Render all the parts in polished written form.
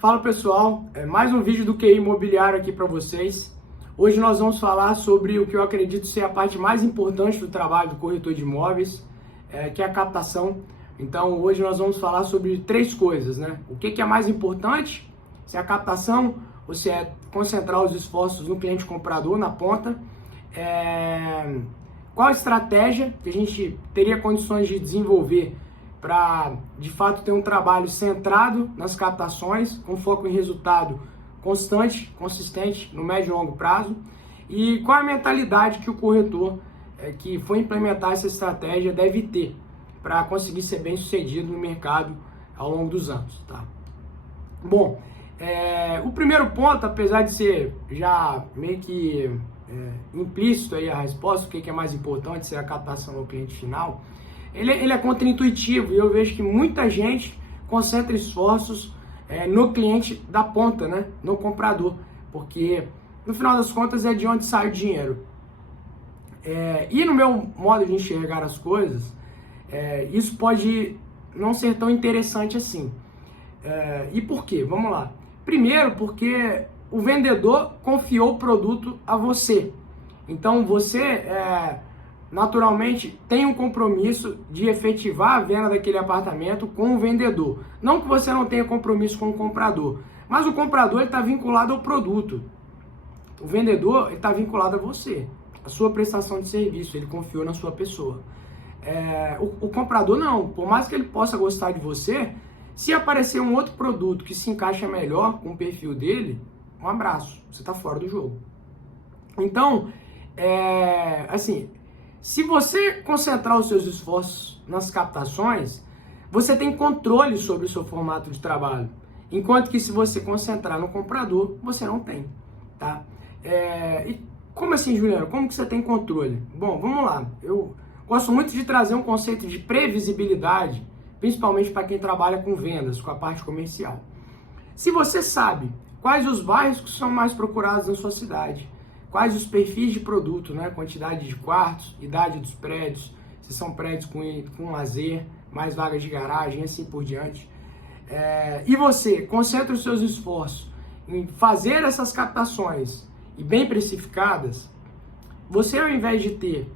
Fala pessoal, mais um vídeo do QI Imobiliário aqui para vocês. Hoje nós vamos falar sobre o que eu acredito ser a parte mais importante do trabalho do corretor de imóveis, que é a captação. Então hoje nós vamos falar sobre três coisas, né? O que é mais importante, se é a captação ou se é concentrar os esforços no cliente comprador, na ponta. Qual a estratégia que a gente teria condições de desenvolver para, de fato, ter um trabalho centrado nas captações, com foco em resultado constante, consistente, no médio e longo prazo, e qual a mentalidade que o corretor que for implementar essa estratégia deve ter para conseguir ser bem sucedido no mercado ao longo dos anos, tá? Bom, o primeiro ponto, apesar de ser já meio que implícito aí a resposta, o que é mais importante, se é a captação ao cliente final, ele é contraintuitivo, e eu vejo que muita gente concentra esforços no cliente da ponta, né? No comprador, porque no final das contas é de onde sai o dinheiro. E no meu modo de enxergar as coisas, isso pode não ser tão interessante assim. E por quê? Vamos lá. Primeiro, porque o vendedor confiou o produto a você. Então você naturalmente tem um compromisso de efetivar a venda daquele apartamento com o vendedor. Não que você não tenha compromisso com o comprador, mas o comprador está vinculado ao produto. O vendedor está vinculado a você, a sua prestação de serviço, ele confiou na sua pessoa. O comprador não, por mais que ele possa gostar de você, se aparecer um outro produto que se encaixa melhor com o perfil dele, um abraço, você está fora do jogo. Então, assim, se você concentrar os seus esforços nas captações, você tem controle sobre o seu formato de trabalho. Enquanto que se você concentrar no comprador, você não tem, tá? E como assim, Juliano? Como que você tem controle? Bom, vamos lá. Eu gosto muito de trazer um conceito de previsibilidade, principalmente para quem trabalha com vendas, com a parte comercial. Se você sabe quais os bairros que são mais procurados na sua cidade, quais os perfis de produto, né? Quantidade de quartos, idade dos prédios, se são prédios com lazer, mais vagas de garagem, assim por diante. E você concentra os seus esforços em fazer essas captações e bem precificadas, você, ao invés de ter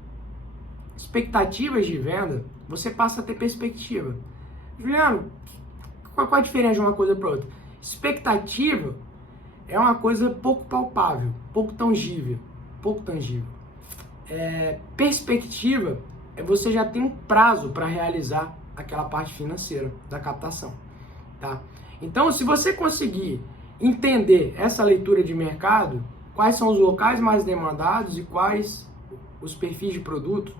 expectativas de venda, você passa a ter perspectiva. Juliano, qual a diferença de uma coisa para outra? Expectativa é uma coisa pouco palpável, pouco tangível. Perspectiva é você já tem um prazo para realizar aquela parte financeira da captação, tá? Então, se você conseguir entender essa leitura de mercado, quais são os locais mais demandados e quais os perfis de produto,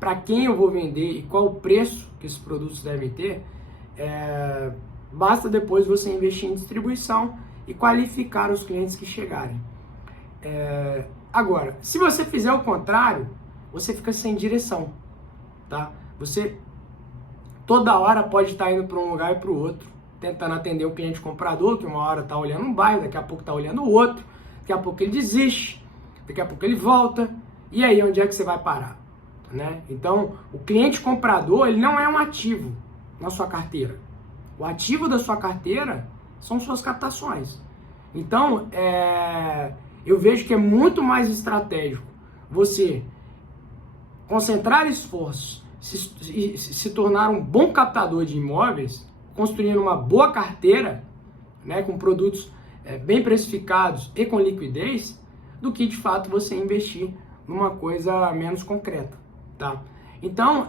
para quem eu vou vender e qual o preço que esses produtos devem ter, basta depois você investir em distribuição e qualificar os clientes que chegarem. Agora, se você fizer o contrário, você fica sem direção, tá? Você toda hora pode estar indo para um lugar e para o outro, tentando atender o cliente comprador, que uma hora está olhando um bairro, daqui a pouco está olhando o outro, daqui a pouco ele desiste, daqui a pouco ele volta, e aí onde é que você vai parar? Né? Então, o cliente comprador, ele não é um ativo na sua carteira. O ativo da sua carteira são suas captações. Então, eu vejo que é muito mais estratégico você concentrar esforços, se tornar um bom captador de imóveis, construindo uma boa carteira, né, com produtos bem precificados e com liquidez, do que de fato você investir numa coisa menos concreta, tá? Então,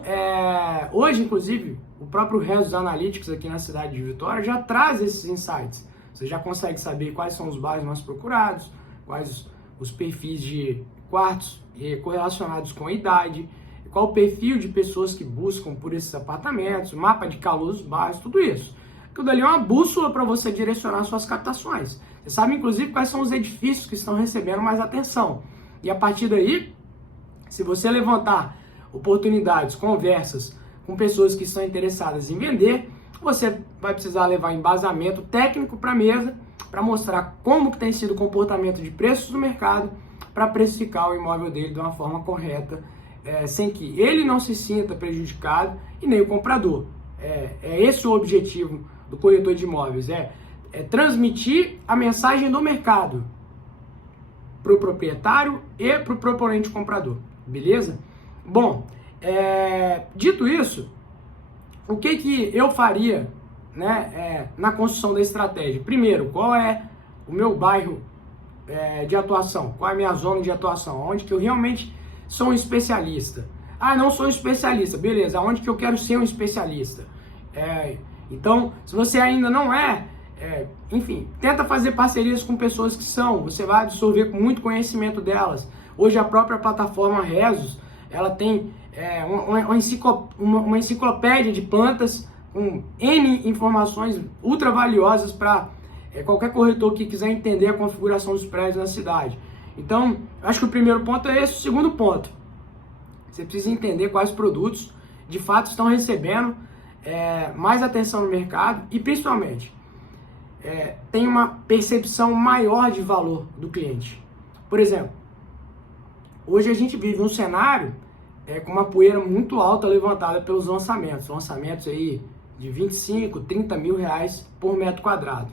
hoje, inclusive, o próprio Resus Analytics aqui na cidade de Vitória já traz esses insights. Você já consegue saber quais são os bairros mais procurados, quais os perfis de quartos correlacionados com a idade, qual o perfil de pessoas que buscam por esses apartamentos, mapa de calor dos bairros, tudo isso. Tudo ali é uma bússola para você direcionar suas captações. Você sabe, inclusive, quais são os edifícios que estão recebendo mais atenção. E a partir daí, se você levantar oportunidades, conversas com pessoas que estão interessadas em vender, você vai precisar levar embasamento técnico para a mesa para mostrar como que tem sido o comportamento de preços do mercado para precificar o imóvel dele de uma forma correta, sem que ele não se sinta prejudicado e nem o comprador. Esse o objetivo do corretor de imóveis, transmitir a mensagem do mercado para o proprietário e para o proponente comprador, beleza? Bom, dito isso, o que eu faria, né, na construção da estratégia? Primeiro, qual é o meu bairro de atuação? Qual é a minha zona de atuação? Onde que eu realmente sou um especialista? Ah, não sou especialista, beleza, onde que eu quero ser um especialista? Então, se você ainda não enfim, tenta fazer parcerias com pessoas que são, você vai absorver com muito conhecimento delas. Hoje a própria plataforma Rezos, ela tem uma enciclopédia de plantas com N informações ultra valiosas para qualquer corretor que quiser entender a configuração dos prédios na cidade. Então, acho que o primeiro ponto é esse. O segundo ponto, você precisa entender quais produtos de fato estão recebendo mais atenção no mercado e principalmente tem uma percepção maior de valor do cliente. Por exemplo, hoje a gente vive um cenário com uma poeira muito alta levantada pelos lançamentos aí de 25, 30 mil reais por metro quadrado.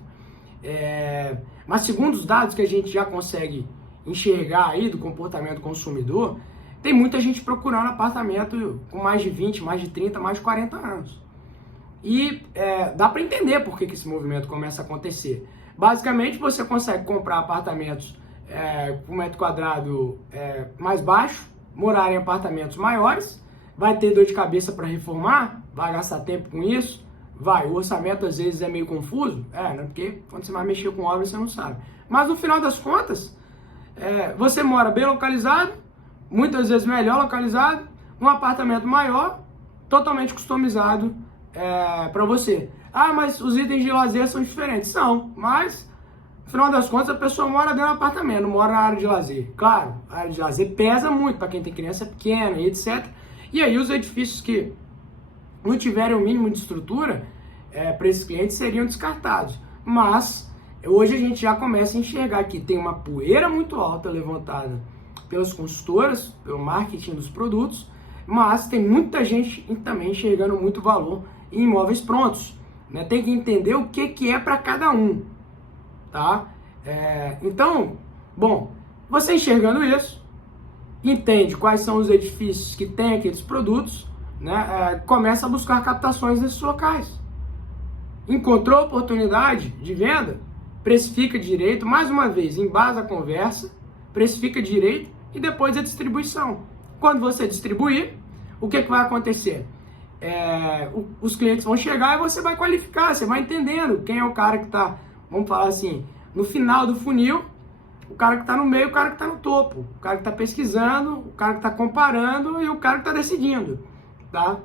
Mas segundo os dados que a gente já consegue enxergar aí do comportamento do consumidor, tem muita gente procurando apartamento com mais de 20, mais de 30, mais de 40 anos. E dá para entender por que esse movimento começa a acontecer. Basicamente, você consegue comprar apartamentos com metro quadrado mais baixo, morar em apartamentos maiores, vai ter dor de cabeça para reformar, vai gastar tempo com isso, o orçamento às vezes é meio confuso, né? Porque quando você vai mexer com obra você não sabe. Mas no final das contas, você mora bem localizado, muitas vezes melhor localizado, um apartamento maior, totalmente customizado para você. Ah, mas os itens de lazer são diferentes. São, mas no final das contas a pessoa mora dentro do apartamento, não mora na área de lazer. Claro, a área de lazer pesa muito para quem tem criança pequena e etc. E aí os edifícios que não tiverem o mínimo de estrutura para esses clientes seriam descartados. Mas hoje a gente já começa a enxergar que tem uma poeira muito alta levantada pelas consultoras, pelo marketing dos produtos, mas tem muita gente também enxergando muito valor em imóveis prontos, né? Tem que entender o que é para cada um, tá? Então, bom, você enxergando isso, entende quais são os edifícios que têm aqueles produtos, né? Começa a buscar captações nesses locais. Encontrou oportunidade de venda? Precifica direito, mais uma vez, embasa a conversa, precifica direito e depois a distribuição. Quando você distribuir, o que vai acontecer? Os clientes vão chegar e você vai qualificar, você vai entendendo quem é o cara que está, vamos falar assim, no final do funil, o cara que está no meio, o cara que está no topo, o cara que está pesquisando, o cara que está comparando e o cara que está decidindo, tá?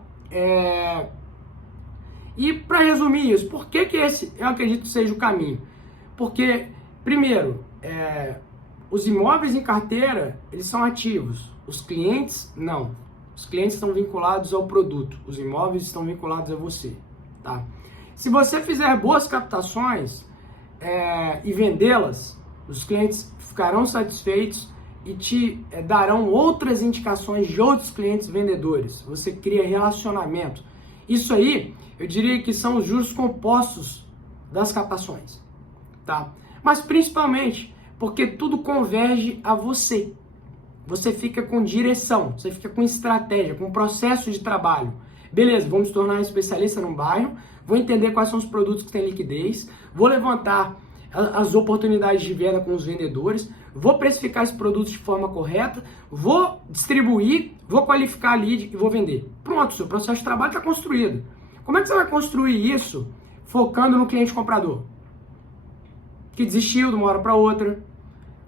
E para resumir isso, por que esse eu acredito seja o caminho? Porque, primeiro, os imóveis em carteira, eles são ativos, os clientes não. Os clientes estão vinculados ao produto, os imóveis estão vinculados a você, tá? Se você fizer boas captações e vendê-las, os clientes ficarão satisfeitos e te darão outras indicações de outros clientes vendedores. Você cria relacionamento. Isso aí, eu diria que são os juros compostos das captações, tá? Mas principalmente porque tudo converge a você. Você fica com direção, você fica com estratégia, com processo de trabalho. Beleza, vamos nos tornar especialista num bairro, vou entender quais são os produtos que têm liquidez, vou levantar as oportunidades de venda com os vendedores, vou precificar esses produtos de forma correta, vou distribuir, vou qualificar a lead e vou vender. Pronto, seu processo de trabalho está construído. Como é que você vai construir isso focando no cliente comprador? Que desistiu de uma hora para outra,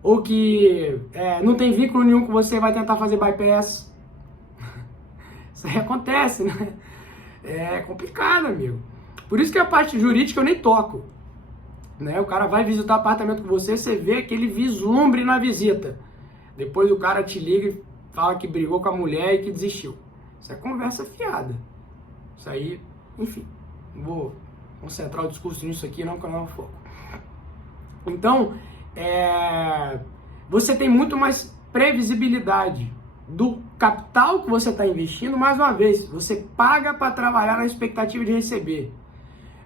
ou que não tem vínculo nenhum com você, vai tentar fazer bypass. Isso aí acontece, né? É complicado, amigo. Por isso que a parte jurídica eu nem toco, né? O cara vai visitar apartamento com você, você vê aquele vislumbre na visita. Depois o cara te liga e fala que brigou com a mulher e que desistiu. Isso é conversa fiada. Isso aí, enfim, não vou concentrar o discurso nisso aqui não, porque não é o foco. Então, você tem muito mais previsibilidade do capital que você está investindo. Mais uma vez, você paga para trabalhar na expectativa de receber.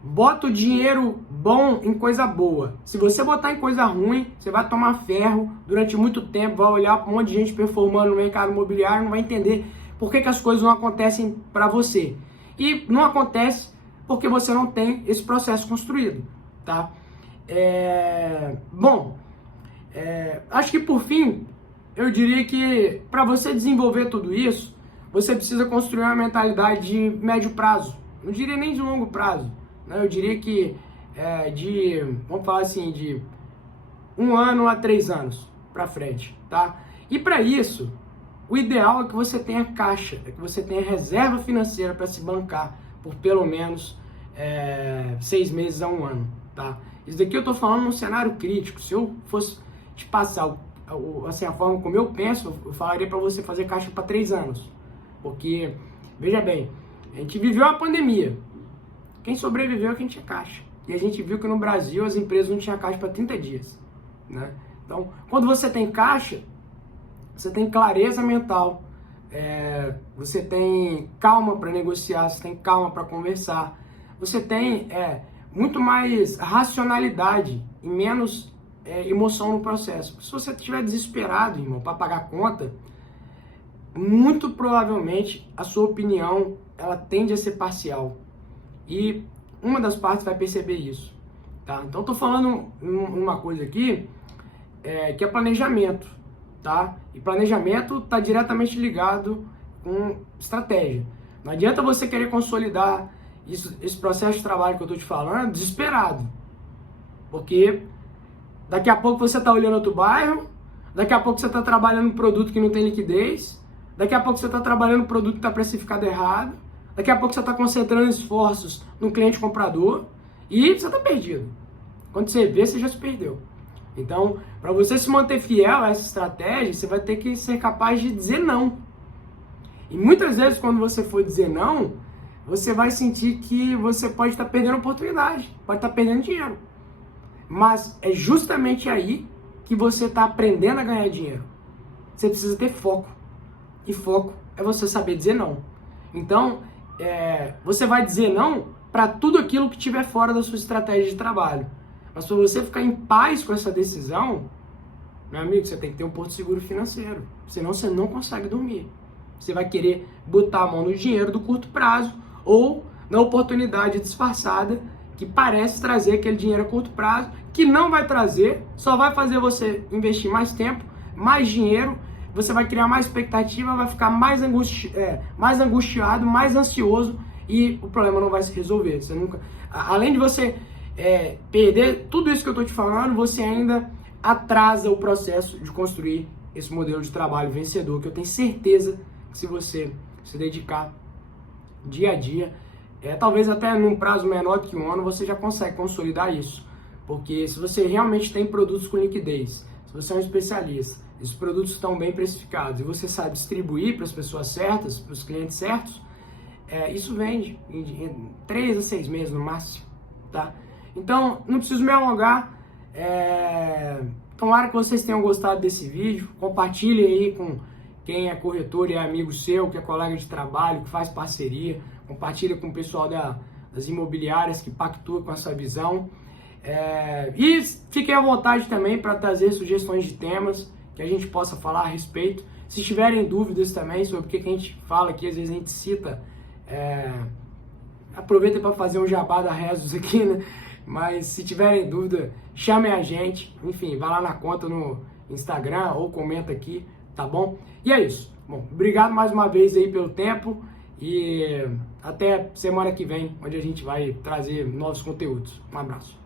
Bota o dinheiro bom em coisa boa. Se você botar em coisa ruim, você vai tomar ferro durante muito tempo, vai olhar para um monte de gente performando no mercado imobiliário, não vai entender por que as coisas não acontecem para você. E não acontece porque você não tem esse processo construído, tá? Acho que por fim, eu diria que para você desenvolver tudo isso, você precisa construir uma mentalidade de médio prazo. Não diria nem de longo prazo, né? Eu diria que vamos falar assim, de 1 ano a 3 anos para frente, tá? E para isso, o ideal é que você tenha caixa, é que você tenha reserva financeira para se bancar por pelo menos 6 meses a 1 ano, tá? Isso daqui eu tô falando num cenário crítico. Se eu fosse te passar assim, a forma como eu penso, eu falaria para você fazer caixa para 3 anos. Porque, veja bem, a gente viveu a pandemia. Quem sobreviveu é quem tinha caixa. E a gente viu que no Brasil as empresas não tinham caixa para 30 dias, né? Então, quando você tem caixa, você tem clareza mental, você tem calma para negociar, você tem calma para conversar, você tem muito mais racionalidade e menos emoção no processo. Se você estiver desesperado, irmão, para pagar a conta, muito provavelmente a sua opinião ela tende a ser parcial. E uma das partes vai perceber isso, tá? Então, estou falando uma coisa aqui, que é planejamento, tá? E planejamento está diretamente ligado com estratégia. Não adianta você querer consolidar esse processo de trabalho que eu estou te falando desesperado, porque daqui a pouco você está olhando outro bairro, daqui a pouco você está trabalhando um produto que não tem liquidez, daqui a pouco você está trabalhando um produto que está precificado errado, daqui a pouco você está concentrando esforços no cliente comprador e você está perdido. Quando você vê, você já se perdeu. Então, para você se manter fiel a essa estratégia, você vai ter que ser capaz de dizer não. E muitas vezes, quando você for dizer não, você vai sentir que você pode estar perdendo oportunidade, pode estar perdendo dinheiro. Mas é justamente aí que você está aprendendo a ganhar dinheiro. Você precisa ter foco. E foco é você saber dizer não. Então, você vai dizer não para tudo aquilo que estiver fora da sua estratégia de trabalho. Mas para você ficar em paz com essa decisão, meu amigo, você tem que ter um porto seguro financeiro. Senão você não consegue dormir. Você vai querer botar a mão no dinheiro do curto prazo ou na oportunidade disfarçada que parece trazer aquele dinheiro a curto prazo, que não vai trazer, só vai fazer você investir mais tempo, mais dinheiro, você vai criar mais expectativa, vai ficar mais angustiado, mais ansioso e o problema não vai se resolver. Você nunca, além de você perder tudo isso que eu estou te falando, você ainda atrasa o processo de construir esse modelo de trabalho vencedor, que eu tenho certeza que se você se dedicar dia a dia, talvez até num prazo menor que 1 ano, você já consegue consolidar isso. Porque se você realmente tem produtos com liquidez, se você é um especialista, esses produtos estão bem precificados e você sabe distribuir para as pessoas certas, para os clientes certos, isso vende em 3 a 6 meses no máximo, tá? Então, não preciso me alongar. Tomara que vocês tenham gostado desse vídeo. Compartilhe aí com quem é corretor e é amigo seu, que é colega de trabalho, que faz parceria. Compartilhe com o pessoal das imobiliárias que pactua com essa visão. E fiquem à vontade também para trazer sugestões de temas que a gente possa falar a respeito. Se tiverem dúvidas também sobre o que a gente fala aqui, às vezes a gente cita, aproveita para fazer um jabá da Rezos aqui, né? Mas se tiverem dúvida, chamem a gente. Enfim, vai lá na conta no Instagram ou comenta aqui, tá bom? E é isso. Bom, obrigado mais uma vez aí pelo tempo e até semana que vem, onde a gente vai trazer novos conteúdos. Um abraço.